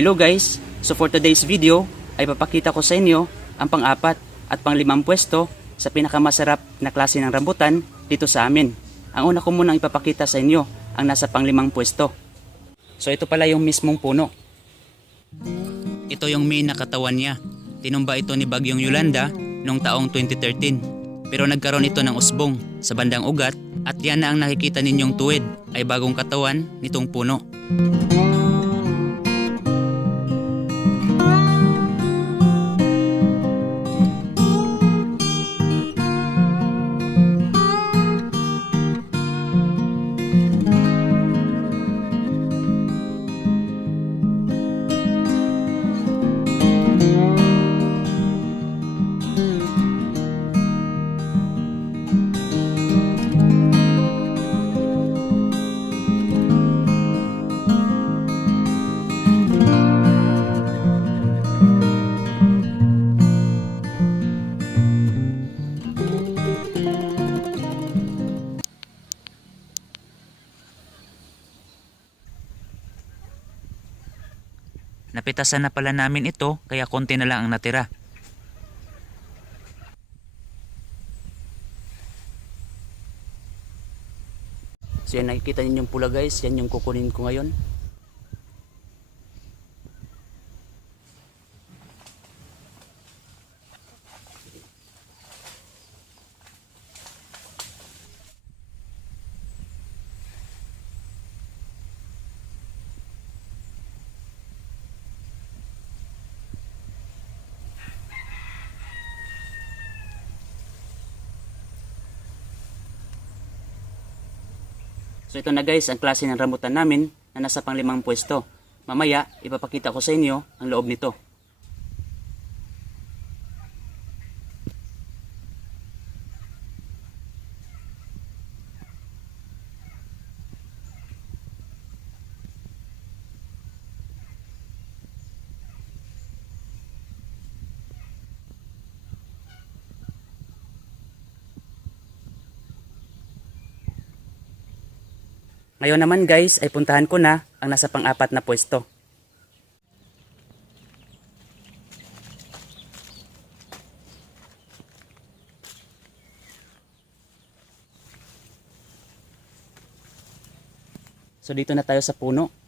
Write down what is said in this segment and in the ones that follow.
Hello guys! So for today's video ay papakita ko sa inyo ang pang-apat at pang-limang pwesto sa pinakamasarap na klase ng rambutan dito sa amin. Ang una ko munang ipapakita sa inyo ang nasa pang-limang pwesto. So ito pala yung mismong puno. Ito yung main na katawan niya. Tinumba ito ni Bagyong Yolanda noong taong 2013. Pero nagkaroon ito ng usbong sa bandang ugat at yan na ang nakikita ninyong tuwid ay bagong katawan nitong puno. Napitasan na pala namin ito kaya konti na lang ang natira. So yan nakikita ninyong pula guys, yan yung kukunin ko ngayon. So ito na guys ang klase ng rambutan namin na nasa panglimang pwesto. Mamaya ipapakita ko sa inyo ang loob nito. Ngayon naman guys ay puntahan ko na ang nasa pang-apat na pwesto. So dito na tayo sa puno.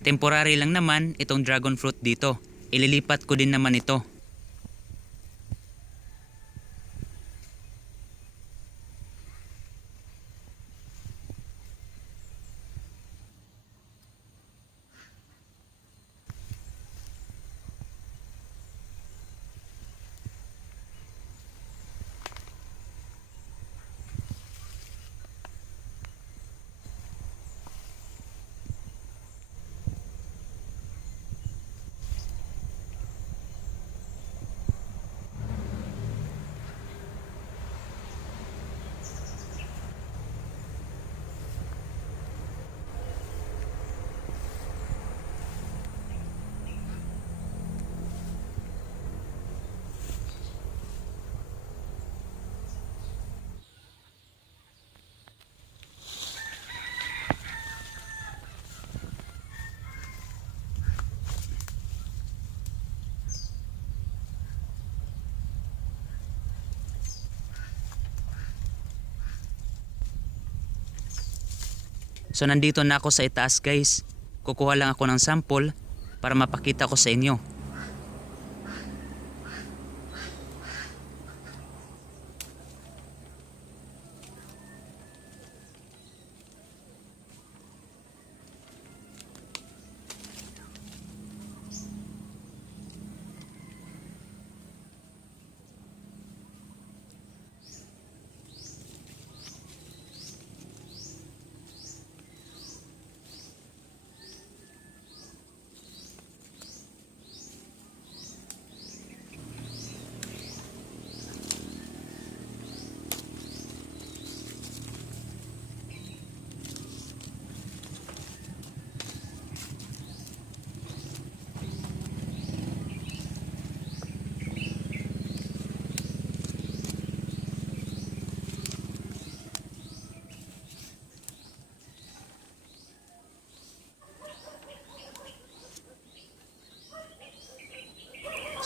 Temporary lang naman itong dragon fruit dito. Ililipat ko din naman ito. So nandito na ako sa itaas guys. Kukuha lang ako ng sample para mapakita ko sa inyo.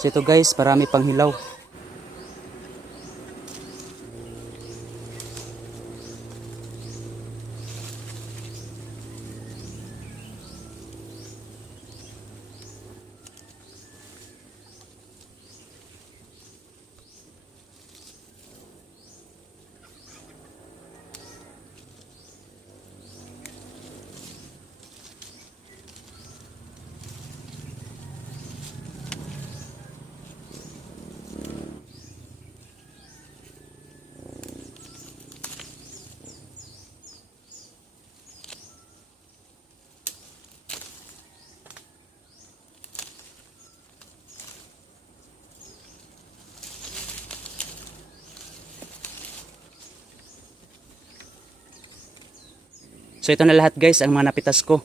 So ito guys, marami pang hilaw. So ito na lahat guys, ang mga napitas ko.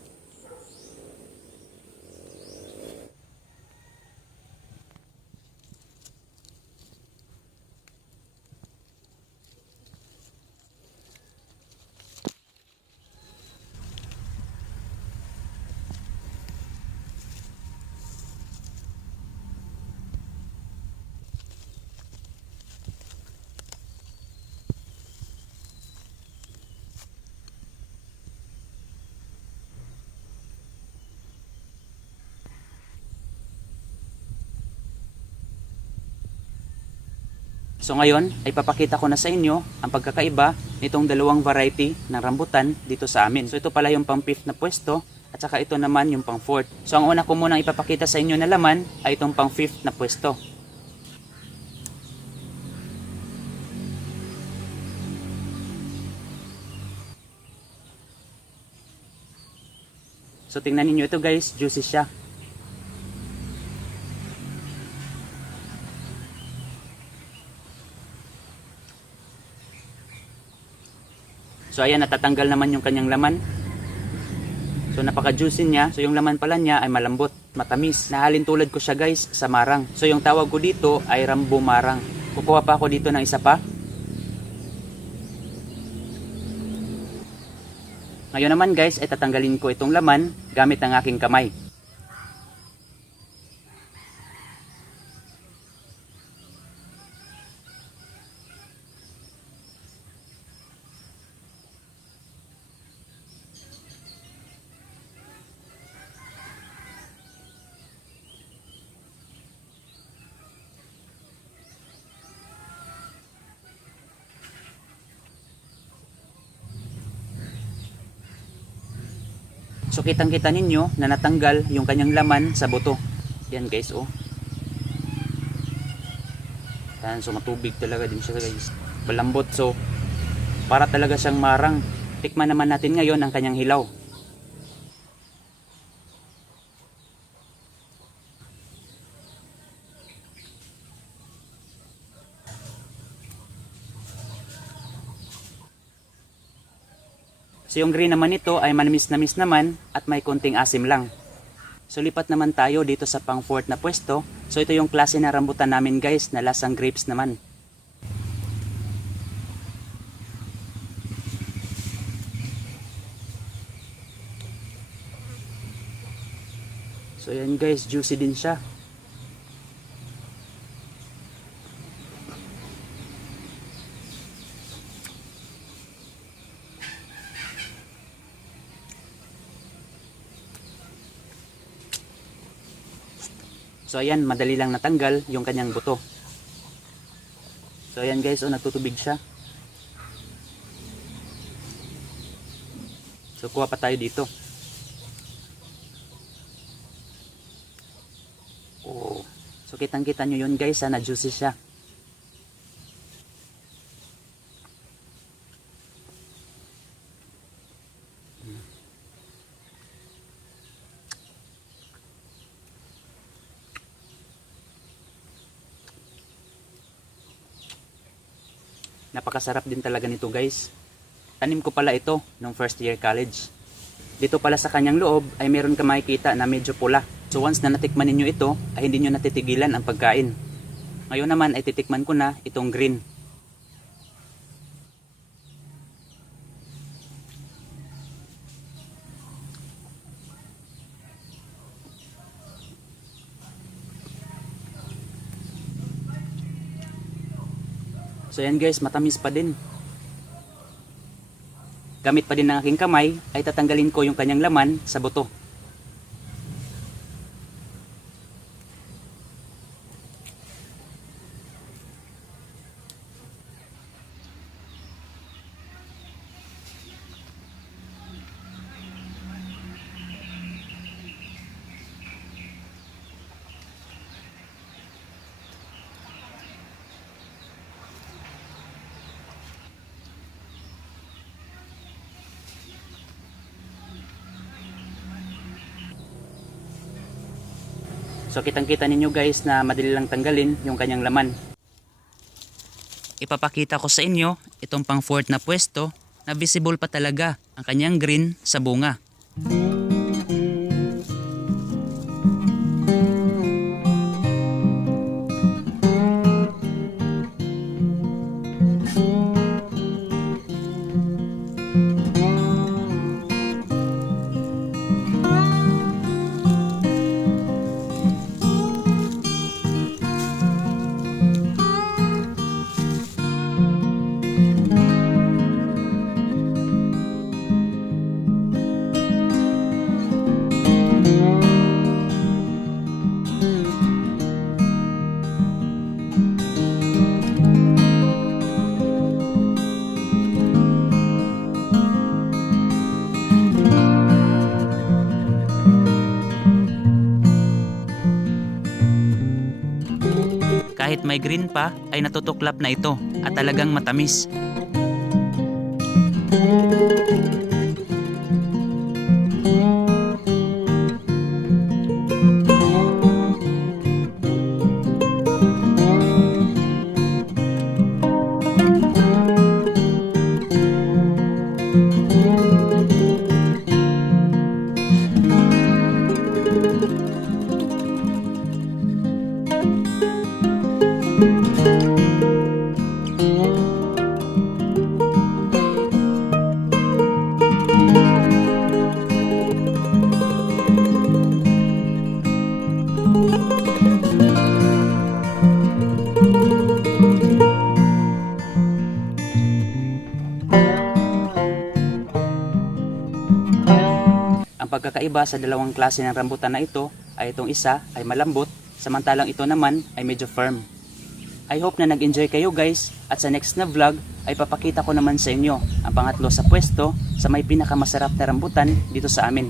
So ngayon ay papakita ko na sa inyo ang pagkakaiba nitong dalawang variety ng rambutan dito sa amin. So ito pala yung pang fifth na pwesto at saka ito naman yung pang fourth. So ang una ko munang ipapakita sa inyo na laman ay itong pang fifth na pwesto. So tingnan ninyo ito guys, juicy siya. So ayan, natatanggal naman yung kanyang laman. So napaka-juicy niya. So yung laman pala niya ay malambot, matamis. Nahalin tulad ko siya guys sa marang. So yung tawag ko dito ay rambo marang. Kukuha pa ako dito ng isa pa. Ngayon naman guys ay tatanggalin ko itong laman gamit ang aking kamay. So kitang kita ninyo na natanggal yung kanyang laman sa buto. Yan guys oh. Yan, so matubig talaga din siya guys. Malambot so para talaga siyang marang. Tikman naman natin ngayon ang kanyang hilaw. So yung green naman nito ay manamis-namis naman at may konting asim lang. So lipat naman tayo dito sa pang fourth na pwesto. So ito yung klase na rambutan namin guys na lasang grapes naman. So yan guys, juicy din siya. So ayan, madali lang natanggal yung kanyang buto. So ayan guys, oh, nagtutubig siya. So kuha pa tayo dito. Oh. So kitang kita nyo yun guys, ha, na juicy siya. Napakasarap din talaga nito guys. Tanim ko pala ito nung first year college. Dito pala sa kanyang loob ay meron ka makikita na medyo pula. So once na natikman ninyo ito ay hindi nyo natitigilan ang pagkain. Ngayon naman ay titikman ko na itong green. So yan guys, matamis pa din. Gamit pa din ng aking kamay, ay tatanggalin ko yung kanyang laman sa buto. So kitang-kita ninyo guys na madali lang tanggalin yung kanyang laman. Ipapakita ko sa inyo itong pang fourth na pwesto na visible pa talaga ang kanyang green sa bunga. Kahit may green pa ay natutuklap na ito at talagang matamis. Ang pagkakaiba sa dalawang klase ng rambutan na ito ay itong isa ay malambot, samantalang ito naman ay medyo firm. I hope na nag-enjoy kayo guys at sa next na vlog ay papakita ko naman sa inyo ang pangatlo sa pwesto sa may pinakamasarap na rambutan dito sa amin.